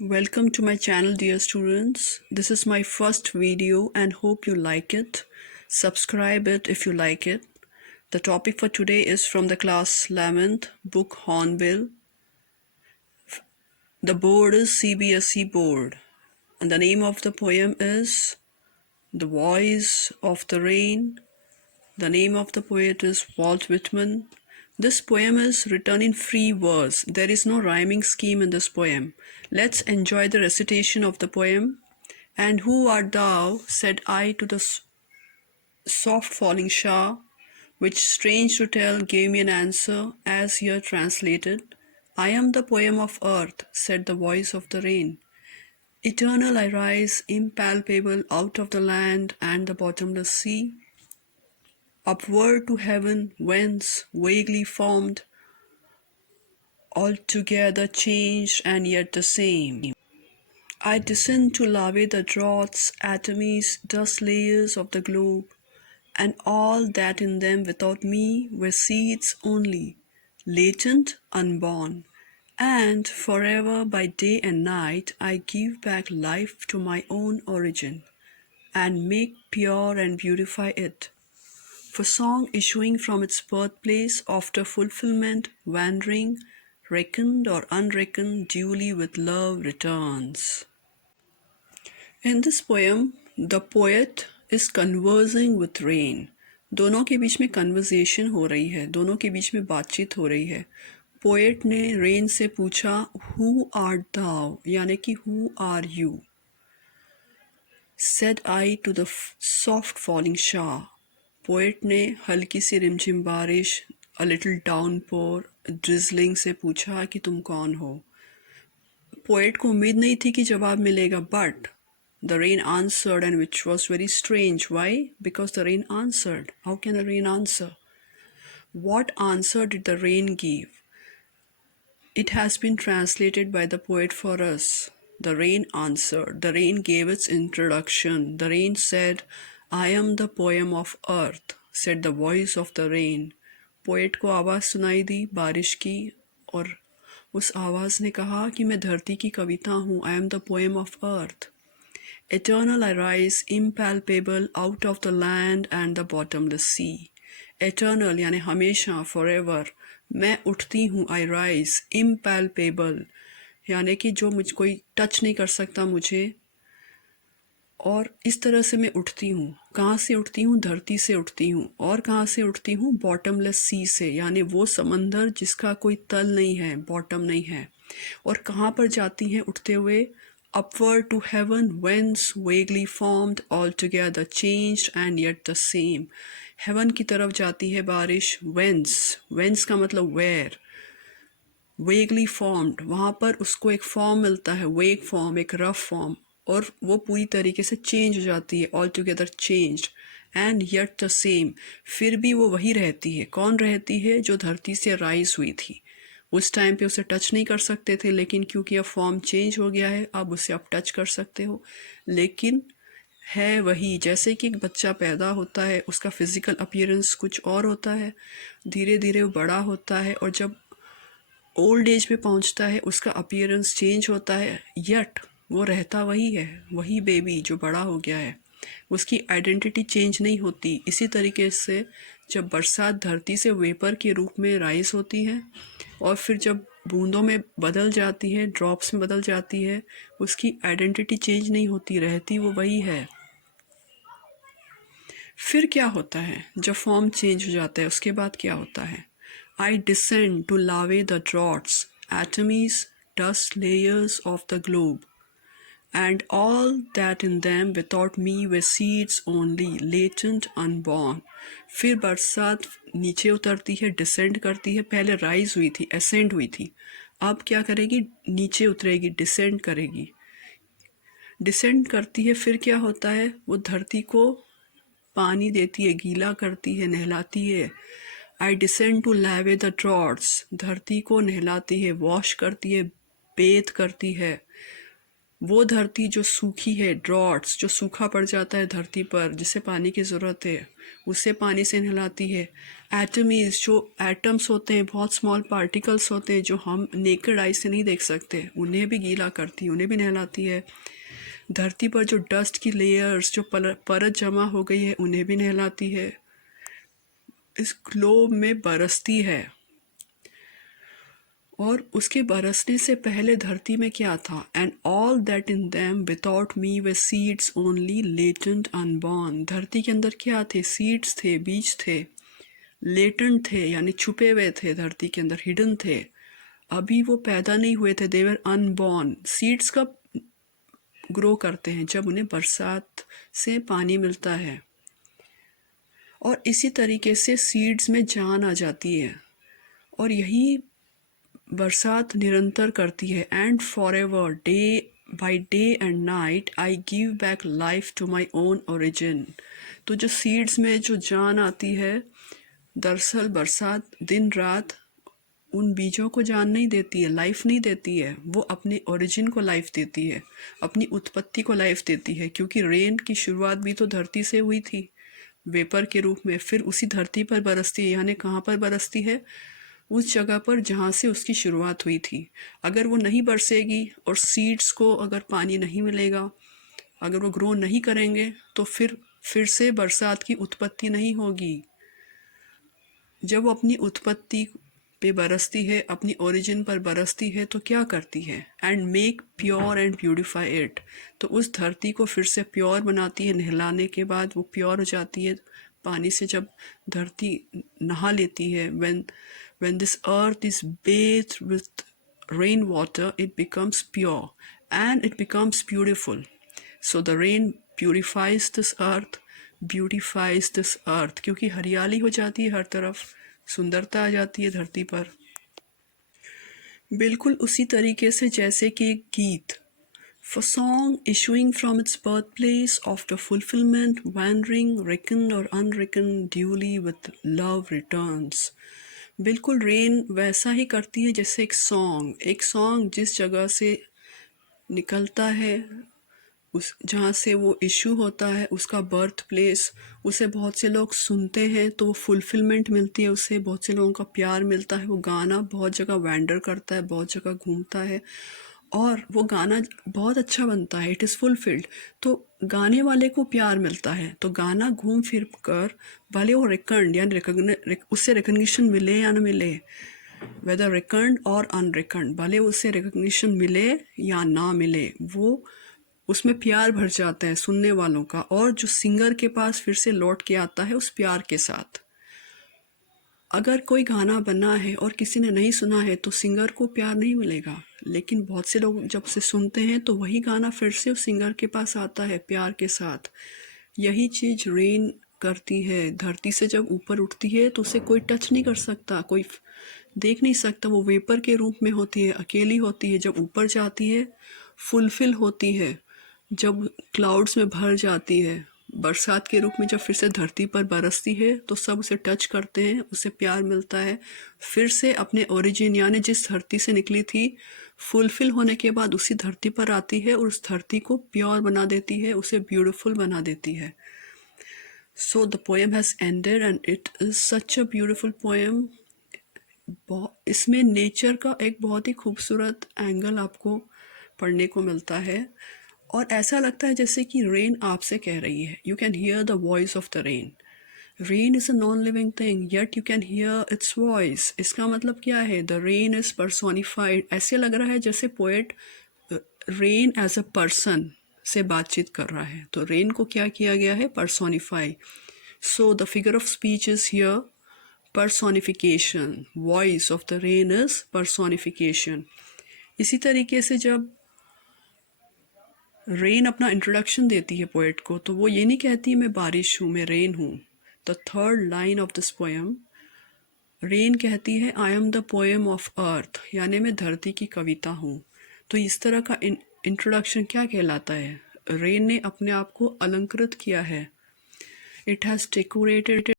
Welcome to my channel, dear students. This is my first video and hope you like it. Subscribe it if you like it. The topic for today is from the class 11th, book Hornbill. The board is CBSE board and the name of the poem is The Voice of the Rain. The name of the poet is Walt Whitman. This poem is written in free verse. There is no rhyming scheme in this poem. Let's enjoy the recitation of the poem. And who art thou, said I to the soft falling shower, which, strange to tell, gave me an answer, as here translated. I am the poem of earth, said the voice of the rain. Eternal I rise, impalpable, out of the land and the bottomless sea. Upward to heaven, whence, vaguely formed, altogether changed and yet the same. I descend to lave the draughts, atomies, dust layers of the globe, and all that in them without me were seeds only, latent, unborn. And forever by day and night I give back life to my own origin, and make pure and beautify it. For song issuing from its birthplace after fulfillment, wandering, reckoned or unreckoned, duly with love returns. In this poem, the poet is conversing with rain. दोनों के बीच में conversation हो रही है, दोनों के बीच में बातचीत हो रही है. पोएट ने रेन से पूछा हु आर्ट thou, यानी कि who are you. Said I to the soft falling shower. Poet ने हल्की सी रिमझिम बारिश, a little downpour, drizzling से पूछा कि तुम कौन हो. पोएट को उम्मीद नहीं थी कि जवाब मिलेगा, but the rain answered, and which was very strange. Why? Because the rain answered. How can the rain answer? What answer did the rain give? It has been translated by the poet for us. The rain answered. The rain gave its introduction. The rain said, I am the poem of earth, said the voice of the rain. Poet को आवाज़ सुनाई दी बारिश की, और उस आवाज़ ने कहा कि मैं धरती की कविता हूँ. I am the poem of earth. Eternal I rise, impalpable, out of the land and the bottomless sea. Eternal यानी हमेशा, forever. मैं उठती हूँ, I rise, impalpable, यानी कि जो मुझ कोई टच नहीं कर सकता मुझे, और इस तरह से मैं उठती हूँ. कहाँ से उठती हूँ? धरती से उठती हूँ. और कहाँ से उठती हूँ? बॉटमलेस सी से, यानी वो समंदर जिसका कोई तल नहीं है, बॉटम नहीं है. और कहाँ पर जाती हैं उठते हुए? Upward to heaven, whence vaguely formed, altogether changed and yet the same. Heaven की तरफ जाती है बारिश. whence का मतलब where. वेगली फॉर्म्ड, वहाँ पर उसको एक फॉर्म मिलता है, वेग फॉर्म, एक रफ फॉर्म, और वो पूरी तरीके से चेंज हो जाती है, all together changed and yet the same. फिर भी वो वही रहती है. कौन रहती है? जो धरती से राइज हुई थी. उस टाइम पे उसे टच नहीं कर सकते थे, लेकिन क्योंकि अब फॉर्म चेंज हो गया है, अब उसे आप टच कर सकते हो. लेकिन है वही. जैसे कि एक बच्चा पैदा होता है, उसका फिजिकल अपीयरेंस कुछ और होता है, धीरे धीरे वो बड़ा होता है, और जब ओल्ड एज में पहुंचता है उसका अपीयरेंस चेंज होता है, यट वो रहता वही है, वही बेबी जो बड़ा हो गया है, उसकी आइडेंटिटी चेंज नहीं होती. इसी तरीके से जब बरसात धरती से वेपर के रूप में राइज होती है और फिर जब बूंदों में बदल जाती है, ड्रॉप्स में बदल जाती है, उसकी आइडेंटिटी चेंज नहीं होती, रहती वो वही है. फिर क्या होता है जब फॉर्म चेंज हो जाता है? उसके बाद क्या होता है? I descend to lave the draughts, atomies, dust layers of the globe, and all that in them without me were seeds only, latent, unborn. फिर बरसात नीचे उतरती है, डिसेंड करती है. पहले राइज हुई थी, असेंड हुई थी, अब क्या करेगी? नीचे उतरेगी, डिसेंड करेगी. डिसेंड करती है, फिर क्या होता है? वो धरती को पानी देती है, गीला करती है, नहलाती है. आई डिसेंड टू लैवे द ड्रॉट्स, धरती को नहलाती है, वॉश करती है, बेथ करती है. वो धरती जो सूखी है, ड्रॉट्स, जो सूखा पड़ जाता है धरती पर जिसे पानी की ज़रूरत है, उसे पानी से नहलाती है। एटमीज, जो एटम्स होते हैं, बहुत स्मॉल पार्टिकल्स होते हैं जो हम नेकेड आई से नहीं देख सकते, उन्हें भी गीला करती है, उन्हें भी नहलाती है। धरती पर जो डस्ट की लेयर्स, जो परत जमा हो गई है, उन्हें भी नहलाती है। इस ग्लोब में बरसती है। और उसके बरसने से पहले धरती में क्या था? And all that in them without me way seeds only latent unborn. धरती के अंदर क्या थे? सीड्स थे, बीज थे, लेटेंट थे, यानी छुपे हुए थे धरती के अंदर, हिडन थे, अभी वो पैदा नहीं हुए थे। देवर अनबॉर्न। सीड्स कब ग्रो करते हैं? जब उन्हें बरसात से पानी मिलता है। और इसी तरीके से सीड्स में जान आ जाती है, और यही बरसात निरंतर करती है। And forever, day by day and night, I give back life to my own origin. तो जो सीड्स में जो जान आती है, दरअसल बरसात दिन रात उन बीजों को जान नहीं देती है, लाइफ नहीं देती है, वो अपने ओरिजिन को लाइफ देती है, अपनी उत्पत्ति को लाइफ देती है। क्योंकि रेन की शुरुआत भी तो धरती से हुई थी, वेपर के रूप में, फिर उसी धरती पर बरसती है। यानी कहाँ पर बरसती है? उस जगह पर जहाँ से उसकी शुरुआत हुई थी। अगर वो नहीं बरसेगी और सीड्स को अगर पानी नहीं मिलेगा, अगर वो ग्रो नहीं करेंगे, तो फिर से बरसात की उत्पत्ति नहीं होगी। जब वो अपनी उत्पत्ति पे बरसती है, अपनी ओरिजिन पर बरसती है, तो क्या करती है? And make pure and beautify it. तो उस धरती को फिर से प्योर बनाती है। नहलाने के बाद वो प्योर हो जाती है। पानी से जब धरती नहा लेती है, when this earth is bathed with rainwater, it becomes pure and it becomes beautiful. So the rain purifies this earth, beautifies this earth, क्योंकि हरियाली हो जाती है हर तरफ, सुंदरता आ जाती है धरती पर। बिल्कुल उसी तरीके से जैसे कि एक गीत, for song issuing from its birthplace after fulfillment, wandering, reckoned or unreckoned, duly with love returns. बिल्कुल रेन वैसा ही करती है जैसे एक सॉन्ग जिस जगह से निकलता है, उस जहाँ से वो इशू होता है, उसका बर्थ प्लेस, उसे बहुत से लोग सुनते हैं तो वो फुलफिलमेंट मिलती है, उसे बहुत से लोगों का प्यार मिलता है। वो गाना बहुत जगह वैंडर करता है, बहुत जगह घूमता है, और वो गाना बहुत अच्छा बनता है, इट इज़ फुलफिल्ड। तो गाने वाले को प्यार मिलता है, तो गाना घूम फिर कर, भले वो रिकन्ड यानी उससे रिकग्निशन मिले या ना मिले, वेदर रिकन्ड और अनरिकन्ड, भले उसे रिकग्निशन मिले या ना मिले, वो उसमें प्यार भर जाता है सुनने वालों का, और जो सिंगर के पास फिर से लौट के आता है उस प्यार के साथ। अगर कोई गाना बना है और किसी ने नहीं सुना है तो सिंगर को प्यार नहीं मिलेगा, लेकिन बहुत से लोग जब से सुनते हैं तो वही गाना फिर से उस सिंगर के पास आता है प्यार के साथ। यही चीज़ रेन करती है। धरती से जब ऊपर उठती है तो उसे कोई टच नहीं कर सकता, कोई देख नहीं सकता, वो वेपर के रूप में होती है, अकेली होती है। जब ऊपर जाती है फुलफिल होती है, जब क्लाउड्स में भर जाती है, बरसात के रूप में जब फिर से धरती पर बरसती है तो सब उसे टच करते हैं, उसे प्यार मिलता है, फिर से अपने ओरिजिन यानी जिस धरती से निकली थी, फुलफिल होने के बाद उसी धरती पर आती है और उस धरती को प्योर बना देती है, उसे ब्यूटीफुल बना देती है। So the poem has ended and it is such a beautiful poem. इसमें नेचर का एक बहुत ही खूबसूरत एंगल आपको पढ़ने को मिलता है, और ऐसा लगता है जैसे कि रेन आपसे कह रही है। You can hear the voice of the rain. Rain is a non living thing yet you can hear its voice. इसका मतलब क्या है? The rain is personified. ऐसे लग रहा है जैसे poet rain as a person से बातचीत कर रहा है। तो रेन को क्या किया गया है? Personify. So the figure of speech is here personification. Voice of the rain is personification. इसी तरीके से जब रेन अपना इंट्रोडक्शन देती है पोएट को, तो वो ये नहीं कहती मैं बारिश हूँ, मैं रेन हूँ। The third line of this poem, rain कहती है I am the poem of earth, यानी मैं धरती की कविता हूँ। तो इस तरह का इंट्रोडक्शन क्या कहलाता है? रेन ने अपने आप को अलंकृत किया है। It has decorated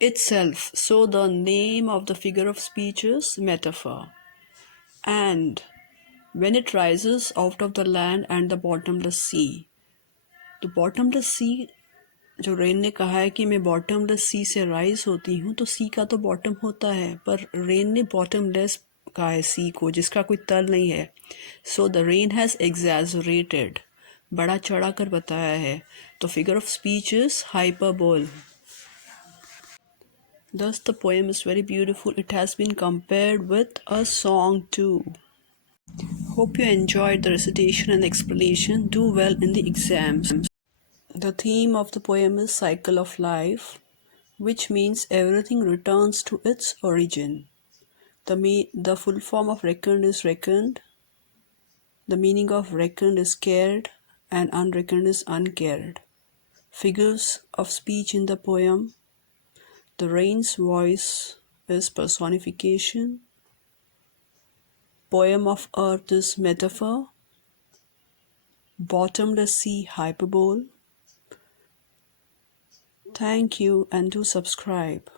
itself. So the name of the figure of speech is metaphor. And When it rises out of the land and the bottomless sea. तो bottomless sea, जो रेन ने कहा है कि मैं बॉटमलेस सी से राइज होती हूँ, तो सी का तो बॉटम होता है, पर रेन ने बॉटमलेस कहा है सी को, जिसका कोई तल नहीं है. So the rain has exaggerated, बड़ा चढ़ा कर बताया है. तो figure of speech is hyperbole. Thus, the poem is very beautiful. It has been compared with a song too. Hope you enjoyed the recitation and explanation. Do well in the exams. The theme of the poem is cycle of life, which means everything returns to its origin. The full form of reckoned is reckoned. The meaning of reckoned is cared, and unreckoned is uncared. Figures of speech in the poem. The rain's voice is personification. Poem of earth is metaphor. Bottomless sea hyperbole. Thank you and do subscribe.